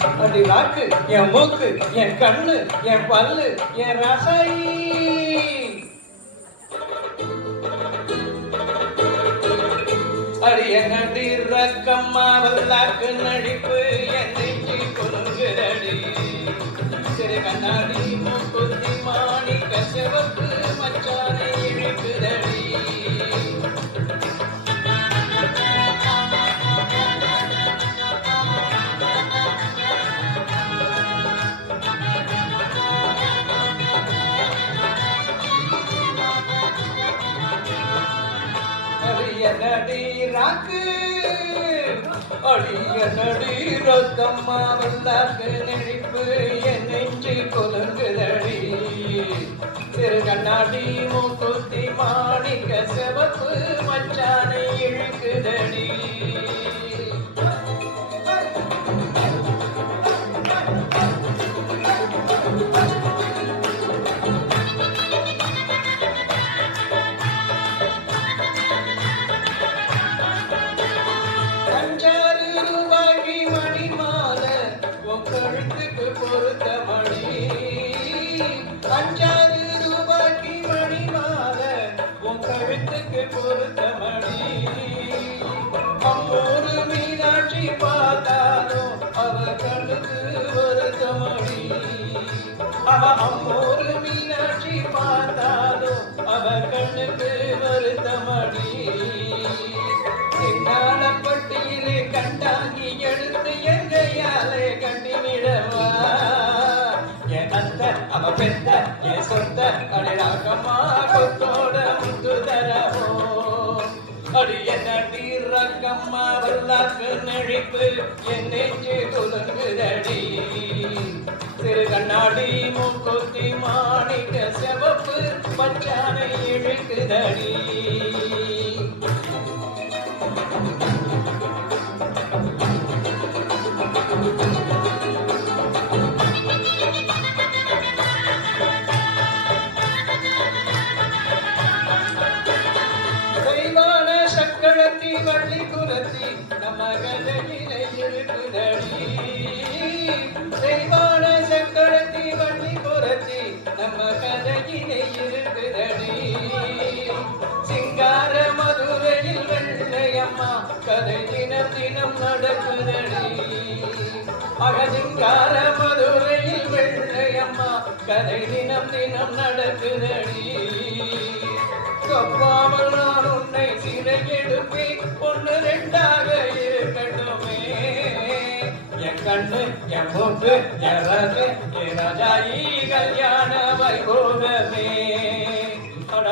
அப்படி நாக்கு என் மூக்கு என் கண்ணு என் பல்லு என் ரசாயி. அடி என்னடி ரக்கம்மா வல்லாக்கு நடிப்பு என் நெஞ்சு குலுங்குதடி சிறு கண்ணாடி மூக்குத்தி மாணிக்க சிவப்பு அடியனடி ராக்கு அடியனடி ரத்தம்மா வந்தாக்கு நினைப்பு என் நெஞ்சு கொலுங்குதடி. திரு கண்ணாடி மூக்கு பொறுத்தபடி அஞ்சாறு ரூபாய்க்கு மணிமாக உன் கழுத்துக்கு பொறுத்தபடி அம்மூர் மீனாட்சி என் அத்த அவ பெத்த என் அடி அடிராக்கம்மா கொத்தோட முத்து தரவோ அடி என்ன நீர் ரக்கம்மா வல்லாக்கு நெழிப்பு என் நெஞ்சு குலுங்குதடி திரு கண்ணாடி மூக்குத்தி மாணிக்க செவப்பு பச்சானை இழுக்குதடி. வள்ளி நம்ம இருக்குதடி தெய்வான சக்கரத்தி வள்ளி குரத்தி நம்ம கதையிலே இருக்குதடி சிங்கார மதுரையில் வெள்ளையம்மா கதை தினம் தினம் நடக்குதடி. அகசிங்கார மதுரையில் வெள்ளையம்மா கதை தினம் தினம் நடக்குதடி தப்பாமல் உன்னை சிறை எடுப்பேன் ஒன்று ரெண்டாக இருக்கட்டுமே என் கண்ணு என் மூக்கு என் ரகு என் ராஜாயி கல்யாண வைபோகமே அட